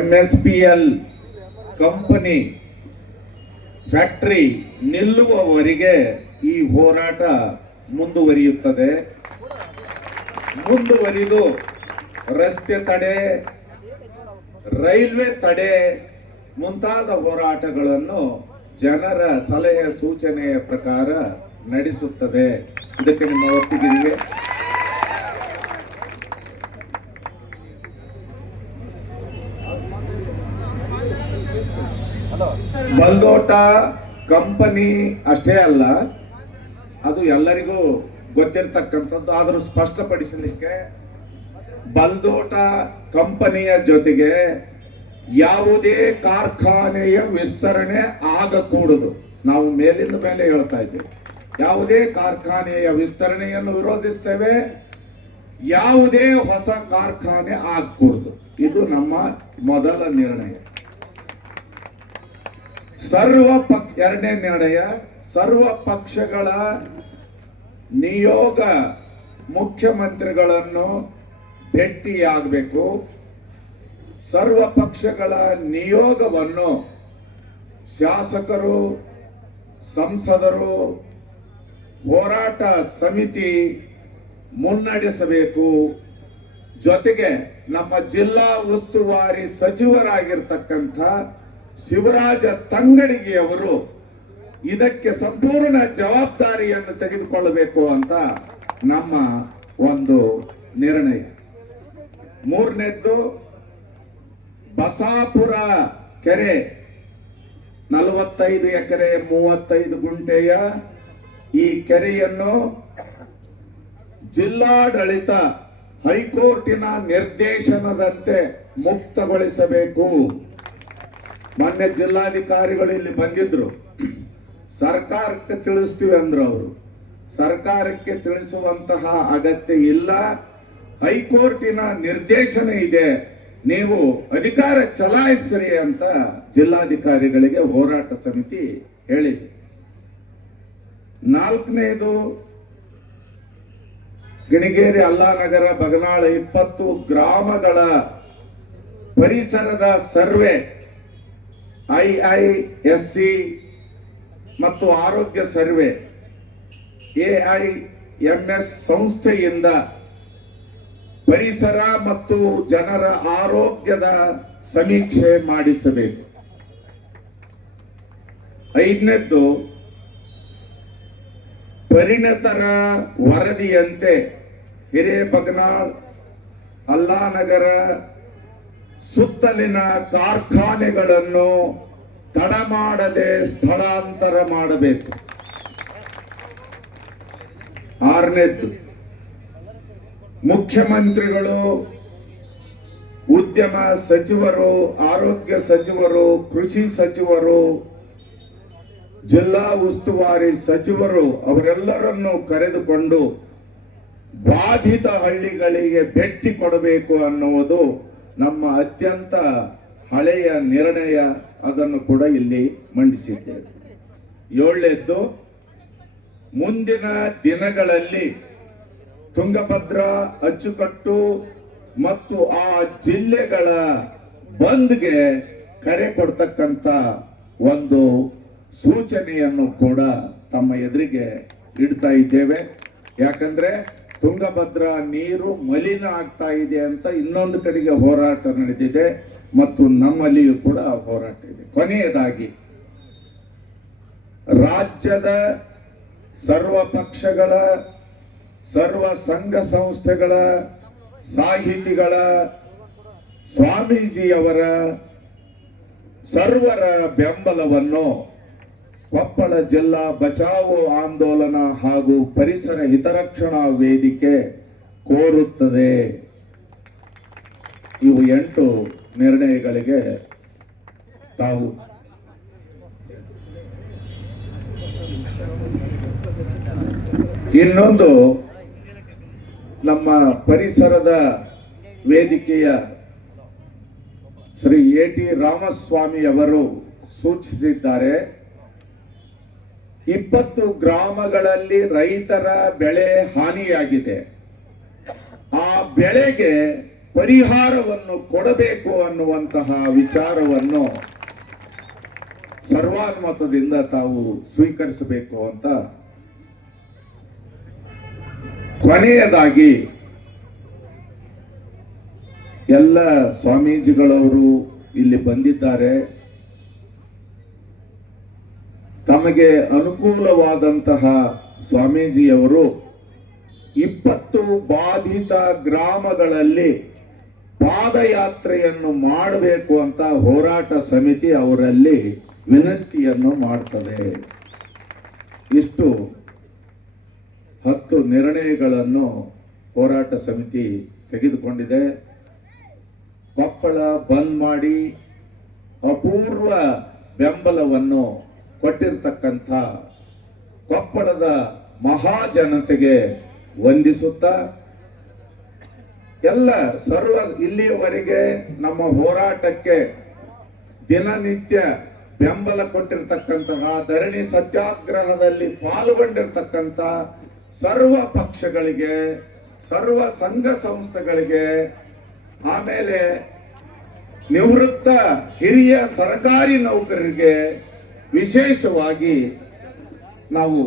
MSPL company factory ನಿಲ್ಲುವವರೆಗೆ ಈ ಹೋರಾಟ ಮುಂದುವರಿಯುತ್ತದೆ. ಮುಂದುವರಿದು ರಸ್ತೆ ತಡೆ, ರೈಲ್ವೆ ತಡೆ ಮುಂತಾದ ಹೋರಾಟಗಳನ್ನು ಜನರ ಸಲಹೆ ಸೂಚನೆಯ ಪ್ರಕಾರ ನಡೆಸುತ್ತದೆ. ಇದಕ್ಕೆ ನಿಮ್ಮ ಒಪ್ಪಿಗೆ? ಬಲ್ದೋಟ ಕಂಪನಿ ಅಷ್ಟೇ ಅಲ್ಲ, ಅದು ಎಲ್ಲರಿಗೂ ಗೊತ್ತಿರತಕ್ಕಂಥದ್ದು. ಆದರೂ ಸ್ಪಷ್ಟಪಡಿಸಲಿಕ್ಕೆ, ಬಲ್ದೋಟ ಕಂಪನಿಯ ಜೊತೆಗೆ ಯಾವುದೇ ಕಾರ್ಖಾನೆಯ ವಿಸ್ತರಣೆ ಆಗಕೂಡದು. ನಾವು ಮೇಲಿಂದ ಮೇಲೆ ಹೇಳ್ತಾ ಇದ್ದೇವೆ, ಯಾವುದೇ ಕಾರ್ಖಾನೆಯ ವಿಸ್ತರಣೆಯನ್ನು ವಿರೋಧಿಸ್ತೇವೆ. ಯಾವುದೇ ಹೊಸ ಕಾರ್ಖಾನೆ ಆಗಕೂಡದು. ಇದು ನಮ್ಮ ಮೊದಲ ನಿರ್ಣಯ. ಎರಡನೇ ನಿರ್ಣಯ, ಸರ್ವ ಪಕ್ಷಗಳ ನಿಯೋಗ ಮುಖ್ಯಮಂತ್ರಿಗಳನ್ನು ಭೇಟಿಯಾಗಬೇಕು. ಸರ್ವ ಪಕ್ಷಗಳ ನಿಯೋಗವನ್ನು ಶಾಸಕರು, ಸಂಸದರು, ಹೋರಾಟ ಸಮಿತಿ ಮುನ್ನಡೆಸಬೇಕು. ಜೊತೆಗೆ ನಮ್ಮ ಜಿಲ್ಲಾ ಉಸ್ತುವಾರಿ ಸಚಿವರಾಗಿರ್ತಕ್ಕಂಥ ಶಿವರಾಜ ತಂಗಡಗಿಯವರು ಇದಕ್ಕೆ ಸಂಪೂರ್ಣ ಜವಾಬ್ದಾರಿಯನ್ನು ತೆಗೆದುಕೊಳ್ಳಬೇಕು ಅಂತ ನಮ್ಮ ಒಂದು ನಿರ್ಣಯ. ಮೂರನೇದ್ದು, ಬಸಾಪುರ ಕೆರೆ 45 ಎಕರೆ 35 ಗುಂಟೆಯ ಈ ಕೆರೆಯನ್ನು ಜಿಲ್ಲಾಡಳಿತ ಹೈಕೋರ್ಟಿನ ನಿರ್ದೇಶನದಂತೆ ಮುಕ್ತಗೊಳಿಸಬೇಕು. ಮೊನ್ನೆ ಜಿಲ್ಲಾಧಿಕಾರಿಗಳು ಇಲ್ಲಿ ಬಂದಿದ್ರು. ಸರ್ಕಾರಕ್ಕೆ ತಿಳಿಸ್ತೀವಿ ಅಂದ್ರು. ಅವರು ಸರ್ಕಾರಕ್ಕೆ ತಿಳಿಸುವಂತಹ ಅಗತ್ಯ ಇಲ್ಲ, ಹೈಕೋರ್ಟಿನ ನಿರ್ದೇಶನ ಇದೆ, ನೀವು ಅಧಿಕಾರ ಚಲಾಯಿಸ್ರಿ ಅಂತ ಜಿಲ್ಲಾಧಿಕಾರಿಗಳಿಗೆ ಹೋರಾಟ ಸಮಿತಿ ಹೇಳಿದೆ. ನಾಲ್ಕನೇದು, ಗಿಣಿಗೇರಿ, ಅಲ್ಲಾನಗರ, ಬಗನಾಳ 20 ಗ್ರಾಮಗಳ ಪರಿಸರದ ಸರ್ವೆ IISC ಮತ್ತು ಆರೋಗ್ಯ ಸರ್ವೆ AIMS ಸಂಸ್ಥೆಯಿಂದ ಪರಿಸರ ಮತ್ತು ಜನರ ಆರೋಗ್ಯದ ಸಮೀಕ್ಷೆ ಮಾಡಿಸಬೇಕು. 5ನೇದ್ದು, ಪರಿಣತರ ವರದಿಯಂತೆ ಹಿರೇಬಗನಾಳ್, ಅಲ್ಲಾನಗರ ಸುತ್ತಲಿನ ಕಾರ್ಖಾನೆಗಳನ್ನು ತಡ ಮಾಡದೆ ಸ್ಥಳಾಂತರ ಮಾಡಬೇಕು. 6ನೇದ್ದು, ಮುಖ್ಯಮಂತ್ರಿಗಳು, ಉದ್ಯಮ ಸಚಿವರು, ಆರೋಗ್ಯ ಸಚಿವರು, ಕೃಷಿ ಸಚಿವರು, ಜಿಲ್ಲಾ ಉಸ್ತುವಾರಿ ಸಚಿವರು ಅವರೆಲ್ಲರನ್ನು ಕರೆದುಕೊಂಡು ಬಾಧಿತ ಹಳ್ಳಿಗಳಿಗೆ ಭೇಟಿ ಕೊಡಬೇಕು ಅನ್ನುವುದು ನಮ್ಮ ಅತ್ಯಂತ ಹಳೆಯ ನಿರ್ಣಯ. ಅದನ್ನು ಕೂಡ ಇಲ್ಲಿ ಮಂಡಿಸಿದ್ದೇವೆ. 7ನೇದ್ದು, ಮುಂದಿನ ದಿನಗಳಲ್ಲಿ ತುಂಗಭದ್ರಾ ಅಚ್ಚುಕಟ್ಟು ಮತ್ತು ಆ ಜಿಲ್ಲೆಗಳ ಬಂದ್ಗೆ ಕರೆ ಕೊಡ್ತಕ್ಕಂಥ ಒಂದು ಸೂಚನೆಯನ್ನು ಕೂಡ ತಮ್ಮ ಎದುರಿಗೆ ಇಡ್ತಾ ಇದ್ದೇವೆ. ಯಾಕಂದ್ರೆ ತುಂಗಭದ್ರಾ ನೀರು ಮಲಿನ ಆಗ್ತಾ ಇದೆ ಅಂತ ಇನ್ನೊಂದು ಕಡೆಗೆ ಹೋರಾಟ ನಡೆದಿದೆ ಮತ್ತು ನಮ್ಮಲ್ಲಿಯೂ ಕೂಡ ಹೋರಾಟ ಇದೆ. ಕೊನೆಯದಾಗಿ, ರಾಜ್ಯದ ಸರ್ವ ಪಕ್ಷಗಳ, ಸರ್ವ ಸಂಘ ಸಂಸ್ಥೆಗಳ, ಸಾಹಿತಿಗಳ, ಸ್ವಾಮೀಜಿಯವರ ಸರ್ವರ ಬೆಂಬಲವನ್ನು ಕೊಪ್ಪಳ ಜಿಲ್ಲಾ ಬಚಾವೋ ಆಂದೋಲನ ಹಾಗೂ ಪರಿಸರ ಹಿತರಕ್ಷಣಾ ವೇದಿಕೆ ಕೋರುತ್ತದೆ. ಇವು 8 ನಿರ್ಣಯಗಳಿಗೆ ತಾವು ಇನ್ನೊಂದು ನಮ್ಮ ಪರಿಸರದ ವೇದಿಕೆಯ ಶ್ರೀ AT ರಾಮಸ್ವಾಮಿ ಅವರು ಸೂಚಿಸಿದ್ದಾರೆ. 20 ಗ್ರಾಮಗಳಲ್ಲಿ ರೈತರ ಬೆಳೆ ಹಾನಿಯಾಗಿದೆ. ಆ ಬೆಳೆಗೆ ಪರಿಹಾರವನ್ನು ಕೊಡಬೇಕು ಅನ್ನುವಂತಹ ವಿಚಾರವನ್ನು ಸರ್ವಾನುಮತದಿಂದ ತಾವು ಸ್ವೀಕರಿಸಬೇಕು ಅಂತ. ಕೊನೆಯದಾಗಿ ಎಲ್ಲ ಸ್ವಾಮೀಜಿಗಳವರು ಇಲ್ಲಿ ಬಂದಿದ್ದಾರೆ. ತಮಗೆ ಅನುಕೂಲವಾದಂತಹ ಸ್ವಾಮೀಜಿಯವರು 20 ಬಾಧಿತ ಗ್ರಾಮಗಳಲ್ಲಿ ಪಾದಯಾತ್ರೆಯನ್ನು ಮಾಡಬೇಕು ಅಂತ ಹೋರಾಟ ಸಮಿತಿ ಅವರಲ್ಲಿ ವಿನಂತಿಯನ್ನು ಮಾಡ್ತದೆ. ಇಷ್ಟು 10 ನಿರ್ಣಯಗಳನ್ನು ಹೋರಾಟ ಸಮಿತಿ ತೆಗೆದುಕೊಂಡಿದೆ. ಕೊಪ್ಪಳ ಬಂದ್ ಮಾಡಿ ಅಪೂರ್ವ ಬೆಂಬಲವನ್ನು ಕೊಟ್ಟಿರ್ತಕ್ಕಂಥ ಕೊಪ್ಪಳದ ಮಹಾಜನತೆಗೆ ವಂದಿಸುತ್ತಾ, ಎಲ್ಲ ಇಲ್ಲಿಯವರೆಗೆ ನಮ್ಮ ಹೋರಾಟಕ್ಕೆ ದಿನನಿತ್ಯ ಬೆಂಬಲ ಕೊಟ್ಟಿರ್ತಕ್ಕಂತಹ ಧರಣಿ ಸತ್ಯಾಗ್ರಹದಲ್ಲಿ ಪಾಲ್ಗೊಂಡಿರ್ತಕ್ಕಂಥ ಸರ್ವ ಪಕ್ಷಗಳಿಗೆ, ಸರ್ವ ಸಂಘ ಸಂಸ್ಥೆಗಳಿಗೆ, ಆಮೇಲೆ ನಿವೃತ್ತ ಹಿರಿಯ ಸರ್ಕಾರಿ ನೌಕರರಿಗೆ ವಿಶೇಷವಾಗಿ ನಾವು